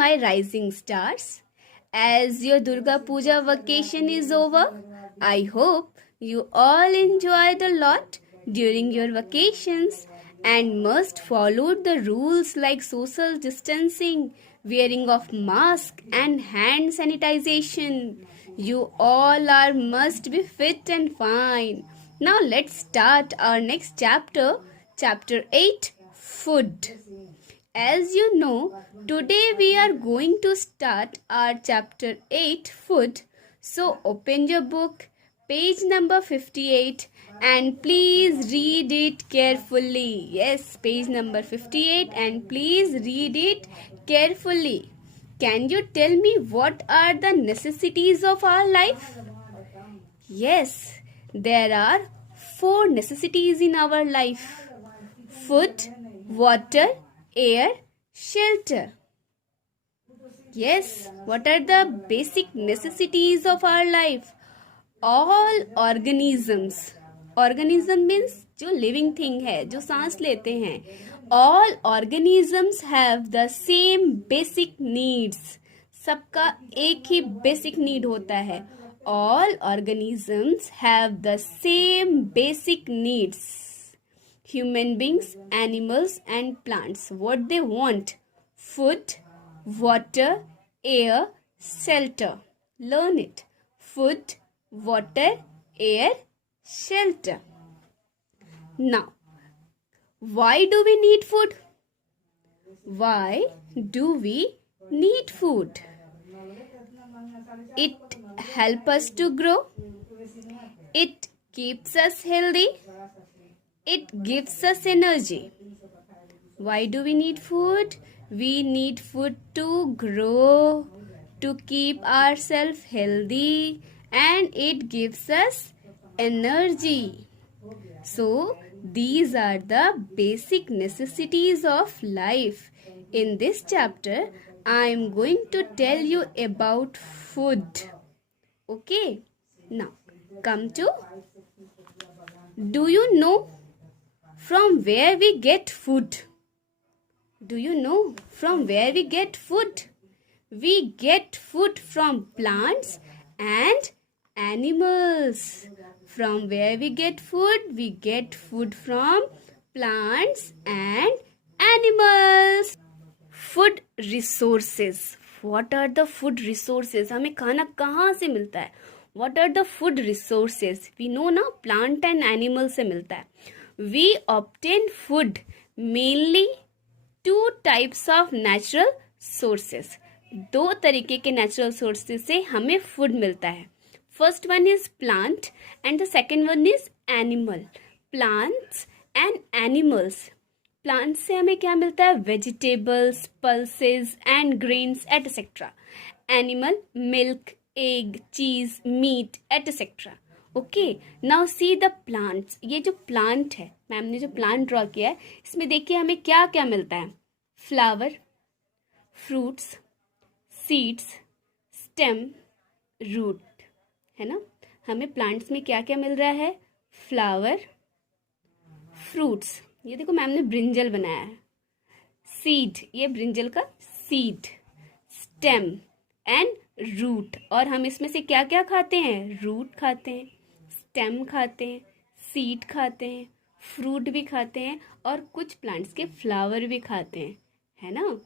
my rising stars. As your Durga Puja vacation is over, I hope you all enjoyed a lot during your vacations and must follow the rules like social distancing, wearing of mask and hand sanitization. You all are must be fit and fine. Now let's start our next chapter, chapter 8, food. As you know, today we are going to start our chapter 8, food. So open your book, page number 58, and please read it carefully. Yes, page number 58, and please read it carefully. Can you tell me what are the necessities of our life? Yes, there are 4 necessities in our life: food, water, air, shelter. Yes, what are the basic necessities of our life? All organisms. Organism means जो living thing है, जो सांस लेते हैं. All organisms have the same basic needs. सबका एक ही basic need होता है. All organisms have the same basic needs. Human beings, animals and plants. What they want? Food, water, air, shelter. Learn it. Food, water, air, shelter. Now, why do we need food? Why do we need food? It helps us to grow. It keeps us healthy. It gives us energy. Why do we need food? We need food to grow, to keep ourselves healthy, and it gives us energy. So, these are the basic necessities of life. In this chapter, I am going to tell you about food. Okay? Now, come to, do you know from where we get food? Do you know from where we get food? We get food from plants and animals. From where we get food? We get food from plants and animals. Food resources. What are the food resources? हमें खाना कहाँ से मिलता है? What are the food resources? We know ना, plant and animal से मिलता है. We obtain food mainly 2 types of natural sources. 2 तरीके के natural sources से हमें food मिलता है. First one is plant and the second one is animal. Plants and animals. Plants से हमें क्या मिलता है? Vegetables, pulses and grains etc. Animal, milk, egg, cheese, meat etc. Okay, now see the plants. ये जो plant है, ma'am ने जो plant ड्रॉ किया है, इसमें देखिए हमें क्या क्या मिलता है? Flower, fruits, seeds, stem, root. है ना? हमें plants में क्या क्या मिल रहा है? Flower, fruits. ये देखो मैम ने ब्रिंजल बनाया है. Seed, ये ब्रिंजल का seed. Stem and root. और हम इसमें से क्या क्या खाते हैं? Root खाते हैं, stem खाते हैं, seed खाते हैं, fruit भी खाते हैं और कुछ plants के flower भी खाते हैं, है ना?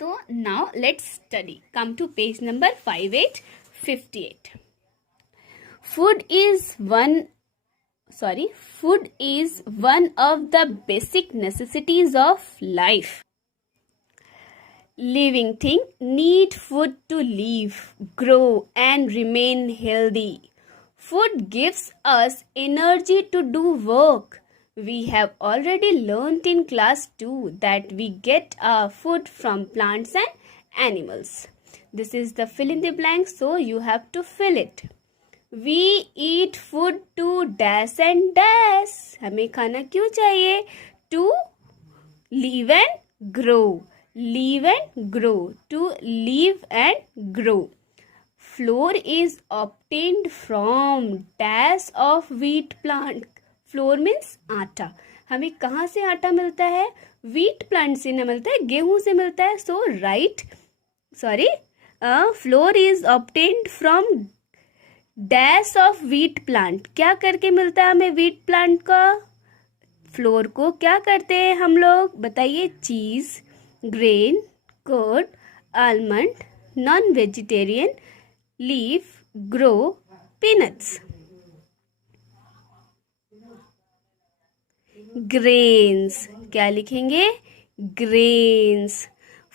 तो now let's study. Come to page number 58. Food is one of the basic necessities of life. Living things need food to live, grow and remain healthy. Food gives us energy to do work. We have already learnt in class 2 that we get our food from plants and animals. This is the fill in the blank, so you have to fill it. We eat food to dash and dash. हमें खाना क्यों चाहिए? To live and grow. Live and grow. To live and grow. Flour is obtained from dash of wheat plant. Flour means आटा. हमें कहाँ से आटा मिलता है? Wheat plant से ना मिलता है, गेहूं से मिलता है. So write sorry, flour is obtained from dash of wheat plant. क्या करके मिलता है हमें wheat plant का? फ्लोर को क्या करते हैं हम लोग, बताइए? Cheese, grain, curd, almond, non vegetarian, leaf, grow, peanuts. Grains, क्या लिखेंगे? Grains.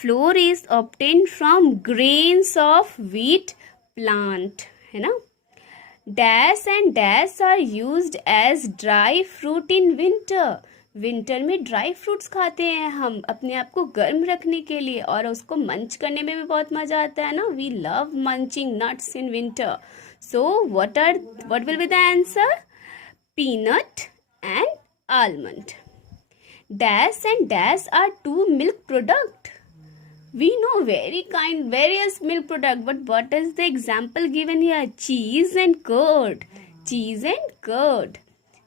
Flour is obtained from grains of wheat plant, है ना. Dash and dash are used as dry fruit in winter. Winter में ड्राई फ्रूट्स खाते हैं हम अपने आप को गर्म रखने के लिए, और उसको मंच करने में भी बहुत मजा आता है ना. We love munching nuts in winter. So what will be the answer? Peanut and almond. Dash and dash are two milk product. We know various milk product, but what is the example given here? Cheese and curd. Cheese and curd.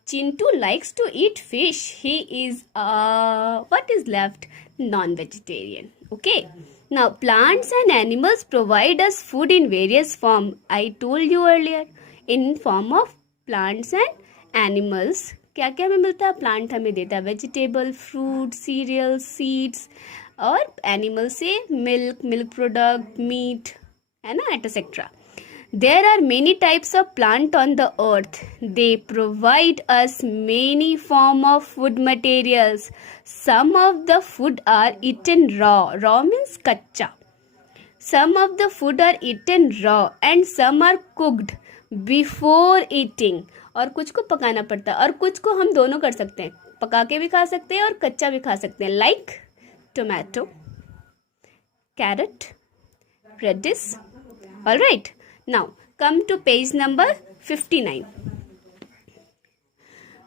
Chintu likes to eat fish. He is what is left? Non-vegetarian. Okay. Now plants and animals provide us food in various form. I told you earlier, in form of plants and animals. क्या क्या हमें मिलता है? Plant हमें देता है vegetable, fruit, serial, seeds, और animal से मिल्क प्रोडक्ट, मीट, है ना, etcetera. There are many types of plant on the earth. They provide us many form of food materials. Some of the food are eaten raw. Raw means kacha. Some of the food are eaten raw and some are cooked before eating. और कुछ को पकाना पड़ता है, और कुछ को हम दोनों कर सकते हैं, पका के भी खा सकते हैं और कच्चा भी खा सकते हैं. Like tomato, carrot, radish. Alright. Now come to page number 59.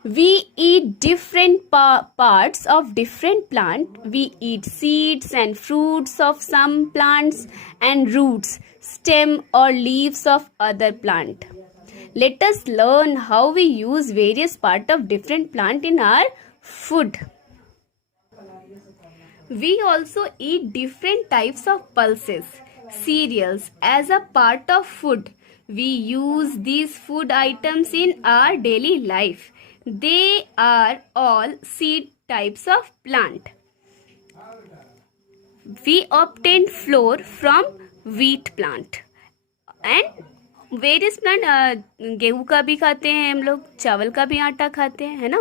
We eat different parts of different plant. We eat seeds and fruits of some plants and roots, stem or leaves of other plant. Let us learn how we use various part of different plant in our food. We also eat different types of pulses, cereals as a part of food. We use these food items in our daily life. They are all seed types of plant. We obtain flour from wheat plant and various plant. गेहूं का भी खाते हैं हम लोग, चावल का भी आटा खाते हैं, है ना.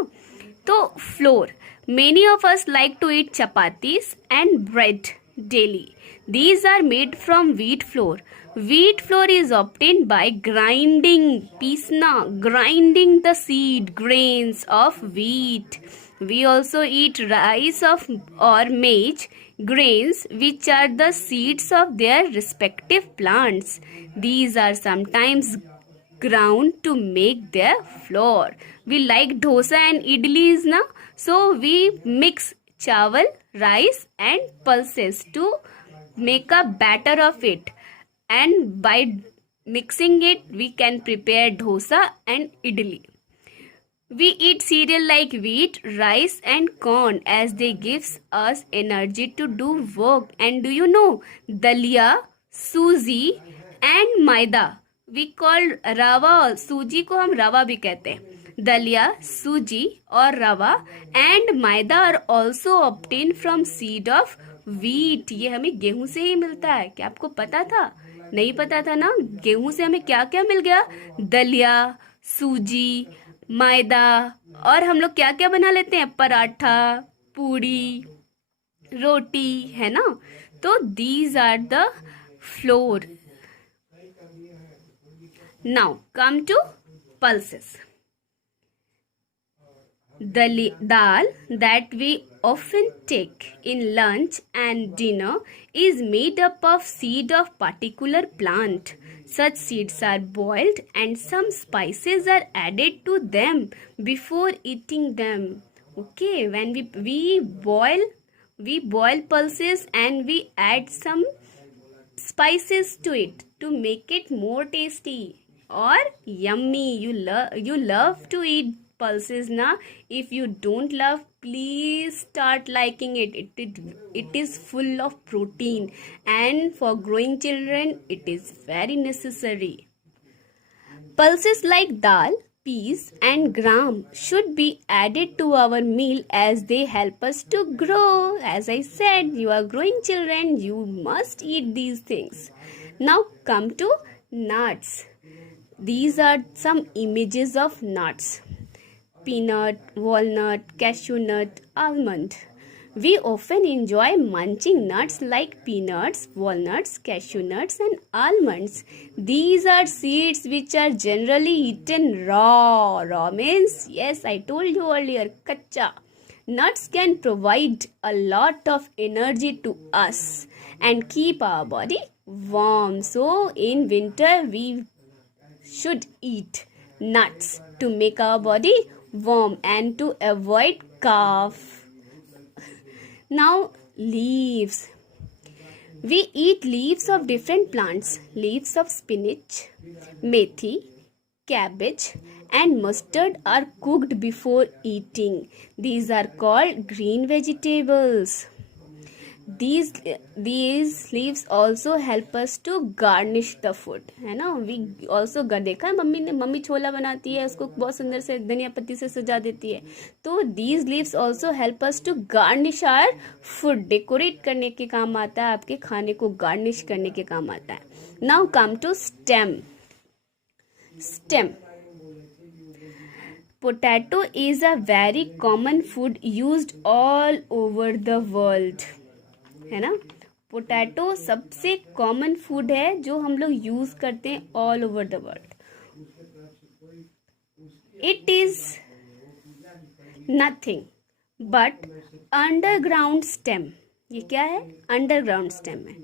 तो flour, many of us like to eat chapatis and bread daily. These are made from wheat flour. Wheat flour is obtained by grinding the seed grains of wheat. We also eat rice or maize grains, which are the seeds of their respective plants. These are sometimes ground to make their flour. We like dosa and idlis, na? So we mix chawal, rice and pulses to make a batter of it, and by mixing it we can prepare dosa and idli. We eat cereal like wheat, rice and corn as they gives us energy to do work. And do you know dalia, सूजी and maida we call rava. सूजी को हम रवा भी कहते हैं. दलिया, सूजी और रवा and maida are also obtained from seed of wheat. ये हमें गेहूं से ही मिलता है. क्या आपको पता था? नहीं पता था ना. गेहूं से हमें क्या क्या मिल गया? दलिया, सूजी, मैदा, और हम लोग क्या क्या बना लेते हैं? पराठा, पूड़ी, रोटी, है ना. तो these are the flour. Now come to pulses. The dal that we often take in lunch and dinner is made up of seed of particular plant. Such seeds are boiled and some spices are added to them before eating them. Okay, when we boil pulses and we add some spices to it to make it more tasty or yummy. You love to eat pulses na. If you don't love, please start liking it. It is full of protein, and for growing children it is very necessary. Pulses like dal, peas and gram should be added to our meal as they help us to grow. As I said, you are growing children, you must eat these things. Now come to nuts. These are some images of nuts: peanut, walnut, cashew nut, almond. We often enjoy munching nuts like peanuts, walnuts, cashew nuts, and almonds. These are seeds which are generally eaten raw. Raw means, yes, I told you earlier, kacha. Nuts can provide a lot of energy to us and keep our body warm. So, in winter, we should eat nuts to make our body warm and to avoid cough. Now, leaves. We eat leaves of different plants. Leaves of spinach, methi, cabbage and mustard are cooked before eating. These are called green vegetables. These leaves also help us to garnish the food, है ना. We also देखा है mummy छोला बनाती है, उसको बहुत सुंदर से धनिया पत्ती से सजा देती है. तो these leaves also help us to garnish our food. Decorate करने के काम आता है, आपके खाने को गार्निश करने के काम आता है. Now come to stem. Potato is a very common food used all over the world. है ना. पोटैटो सबसे कॉमन फूड है जो हम लोग यूज करते हैं all over the world. It is nothing but underground stem. ये क्या है? अंडरग्राउंड स्टेम है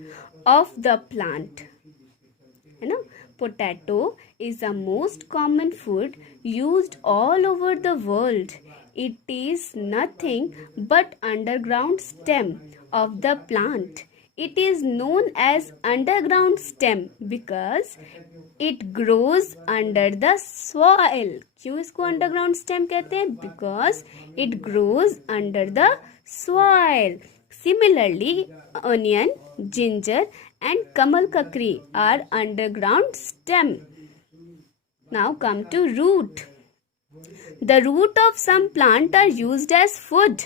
ऑफ द प्लांट, है ना. Potato is the most common food used all over the world. It is nothing but underground stem of the plant. It is known as underground stem because it grows under the soil. क्यों इसको underground stem कहते हैं? Because it grows under the soil. Similarly, onion, ginger and kamal kakri are underground stem. Now come to root. The root of some plant are used as food.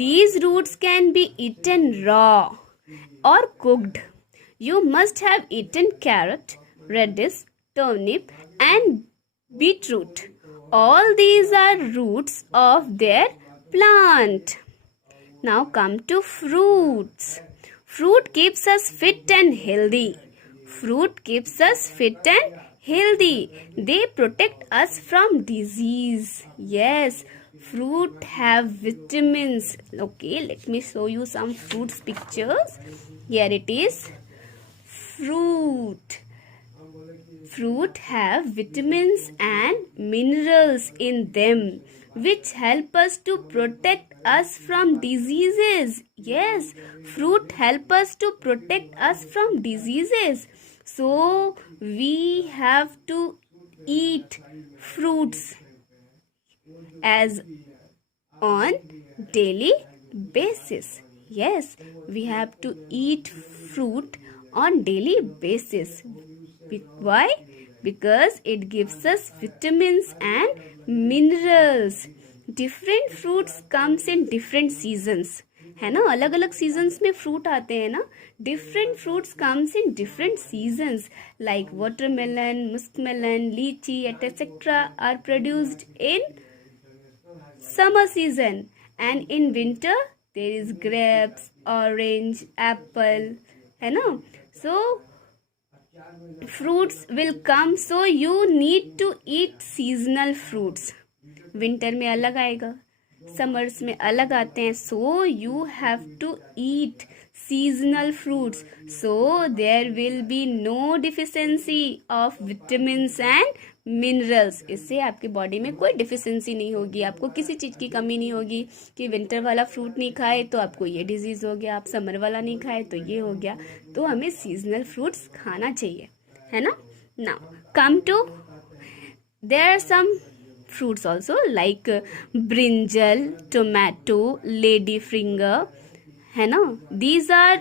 These roots can be eaten raw or cooked. You must have eaten carrot, radish, turnip and beetroot. All these are roots of their plant. Now come to fruits. Fruit keeps us fit and healthy. Fruit keeps us fit and healthy. They protect us from disease. Yes, fruit have vitamins. Okay, let me show you some fruits pictures. Here it is. Fruit. Fruit have vitamins and minerals in them which help us to protect us from diseases. Yes, fruit help us to protect us from diseases. So we have to eat fruits as on daily basis. Yes, we have to eat fruit on daily basis. Why? Because it gives us vitamins and minerals. Different fruits comes in different seasons. है ना, अलग अलग seasons में fruit आते हैं ना. Different fruits comes in different seasons like watermelon, muskmelon, lychee etcetera are produced in summer season and in winter there is grapes, orange, apple, है ना. So fruits will come, so you need to eat seasonal fruits. Winter में अलग आएगा, summers में अलग आते हैं. So you have to eat seasonal fruits so there will be no deficiency of vitamins and minerals. इससे आपकी बॉडी में कोई डिफिशियंसी नहीं होगी, आपको किसी चीज़ की कमी नहीं होगी कि विंटर वाला फ्रूट नहीं खाए तो आपको ये डिजीज हो गया, आप समर वाला नहीं खाए तो ये हो गया. तो हमें सीजनल फ्रूट्स खाना चाहिए, है ना. Now come to there are some fruits also, like brinjal, tomato, lady finger, है ना. These are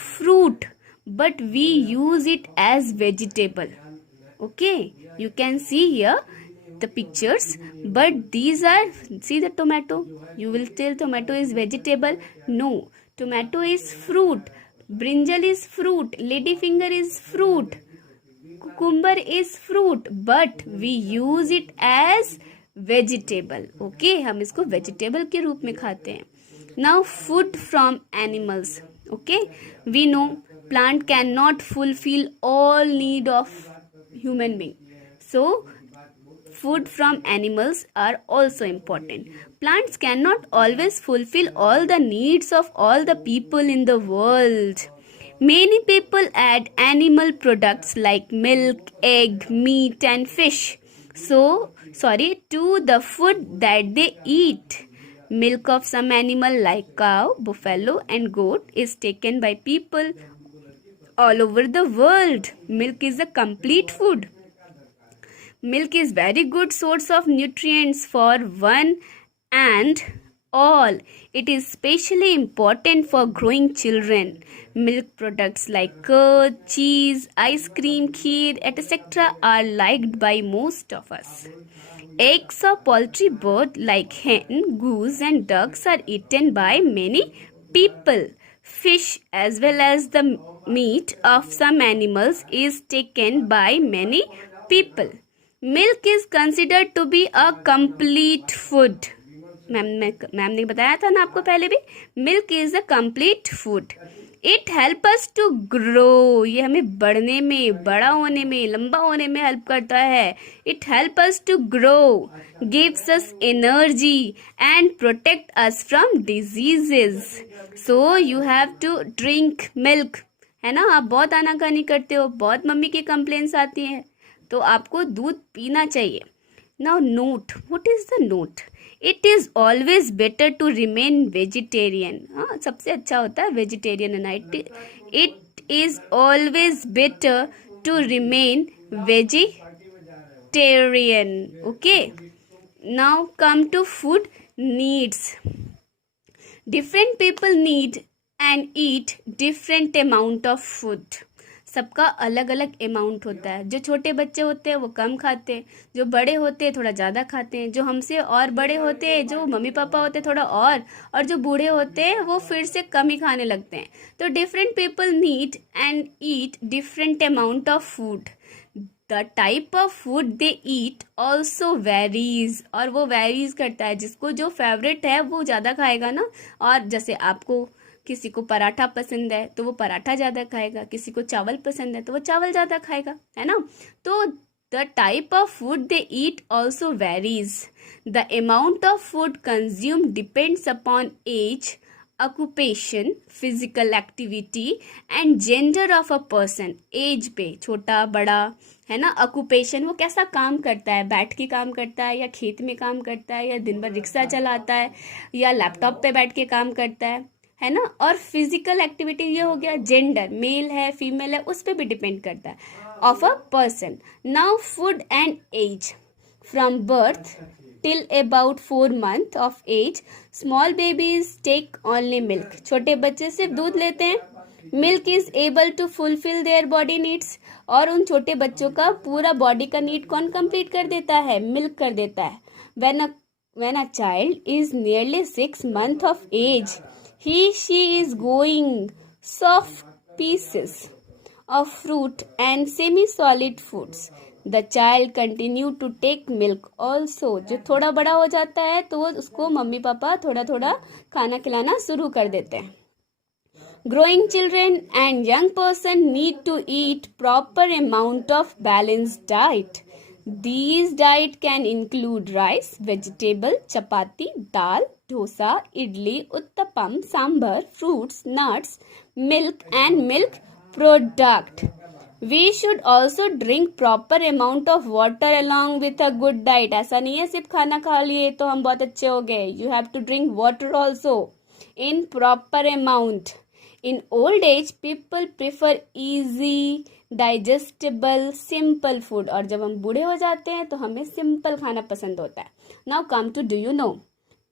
fruit, but we use it as vegetable. Okay, you can see here the pictures, but these are, see the tomato, you will tell tomato is vegetable. No, tomato is fruit, brinjal is fruit, lady finger is fruit, cucumber is fruit, but we use it as vegetable. Okay, हम इसको vegetable के रूप में खाते हैं. Now food from animals. Okay, we know plant cannot fulfill all need of human being, so food from animals are also important. Plants cannot always fulfill all the needs of all the people in the world. Many people add animal products like milk, egg, meat and fish to the food that they eat. Milk of some animal like cow, buffalo and goat is taken by people all over the world. Milk is a complete food. Milk is very good source of nutrients for one and all. It is especially important for growing children. Milk products like curd, cheese, ice cream, kheer, etc. are liked by most of us. Eggs of poultry bird like hen, goose and ducks are eaten by many people. Fish as well as the meat of some animals is taken by many people. Milk is considered to be a complete food. Ma'am ने बताया था ना आपको पहले भी, milk is a complete food. It help us to grow, ये हमें बढ़ने में, बड़ा होने में, लंबा होने में हेल्प करता है. It help us to grow, gives us energy and protect us from diseases. So you have to drink milk, है ना. आप बहुत आनाकानी करते हो, बहुत मम्मी की कंप्लेंट्स आती हैं, तो आपको दूध पीना चाहिए. Now note, what is the note? It is always better to remain vegetarian. हाँ, सबसे अच्छा होता है vegetarian. It is always better to remain vegetarian. Okay, now come to food needs. Different people need and eat different amount of food. सबका अलग अलग amount होता है. जो छोटे बच्चे होते हैं वो कम खाते हैं, जो बड़े होते हैं थोड़ा ज़्यादा खाते हैं, जो हमसे और बड़े होते हैं, जो मम्मी पापा होते हैं थोड़ा और जो बूढ़े होते हैं वो फिर से कम ही खाने लगते हैं. तो different people need and eat different amount of food. The type of food they eat also varies, और वो वेरीज करता है. जिसको जो फेवरेट है वो ज़्यादा खाएगा ना. और जैसे आपको किसी को पराठा पसंद है तो वो पराठा ज़्यादा खाएगा, किसी को चावल पसंद है तो वो चावल ज़्यादा खाएगा, है ना. तो the type of food they eat also varies. The amount of food consume depends upon age, occupation, physical activity and gender of a person. Age पे, छोटा बड़ा, है ना. ऑक्यूपेशन, वो कैसा काम करता है, बैठ के काम करता है या खेत में काम करता है या दिन भर रिक्शा चलाता है या लैपटॉप पे बैठ के काम करता है ना. और फिजिकल एक्टिविटी, ये हो गया जेंडर, मेल है फीमेल है, उस पर भी डिपेंड करता है, of a person. Now food and age. From birth till about 4 months of age, small babies take only milk. छोटे बच्चे सिर्फ दूध लेते हैं. Milk is able to fulfill their body needs. और उन छोटे बच्चों का पूरा बॉडी का नीड कौन कंप्लीट कर देता है? मिल्क कर देता है. When a child is nearly 6 months of age, she is going soft pieces of fruit and semi-solid foods. The child continue to take milk also. जो थोड़ा बड़ा हो जाता है तो उसको मम्मी पापा थोड़ा थोड़ा खाना खिलाना शुरू कर देते हैं. Growing children and young person need to eat proper amount of balanced diet. These diet can include rice, vegetable, chapati, dal, dosa, idli, uttapam, sambar, fruits, nuts, milk and milk product. We should also drink proper amount of water along with a good diet. ऐसा नहीं है सिर्फ खाना खा लिए तो हम बहुत अच्छे हो गए. You have to drink water also in proper amount. In old age, people prefer easy, digestible, simple food. और जब हम बूढ़े हो जाते हैं तो हमें सिंपल खाना पसंद होता है. Now come to, do you know?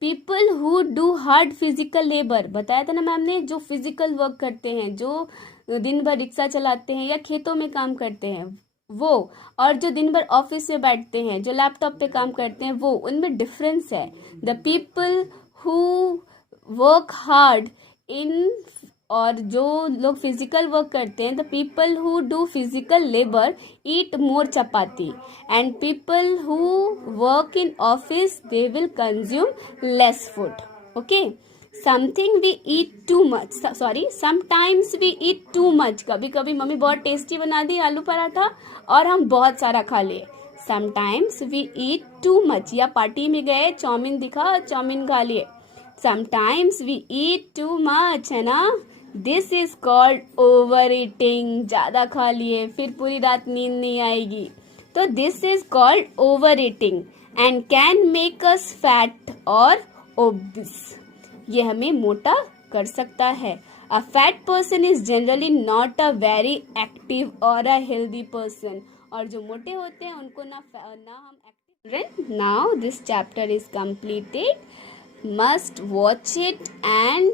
People who do hard physical labor, बताया था ना मैम ने, जो फिजिकल वर्क करते हैं, जो दिन भर रिक्शा चलाते हैं या खेतों में काम करते हैं वो, और जो दिन भर ऑफिस में बैठते हैं, जो लैपटॉप पे काम करते हैं वो, उनमें डिफरेंस है. The people who work hard in, और जो लोग फिजिकल वर्क करते हैं, the people who do physical labour eat more chapati, and people who work in office they will consume less food. Okay. Something we eat too much, sorry sometimes we eat too much. कभी कभी mummy बहुत tasty बना दी आलू पराठा और हम बहुत सारा खा लिए. Sometimes we eat too much. या पार्टी में गए, चाउमीन दिखा, चाउमीन खा लिए. Sometimes we eat too much, है ना. This is called overeating. ज्यादा खा लिए फिर पूरी रात नींद नहीं आएगी, तो this is called over eating and can make us fat और ओबिस. ये हमें मोटा कर सकता है. A fat person is generally not a very active और अ हेल्दी पर्सन. और जो मोटे होते हैं उनको ना हम active. Now this chapter is completed. Must watch it and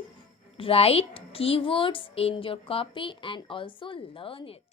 write keywords in your copy and also learn it.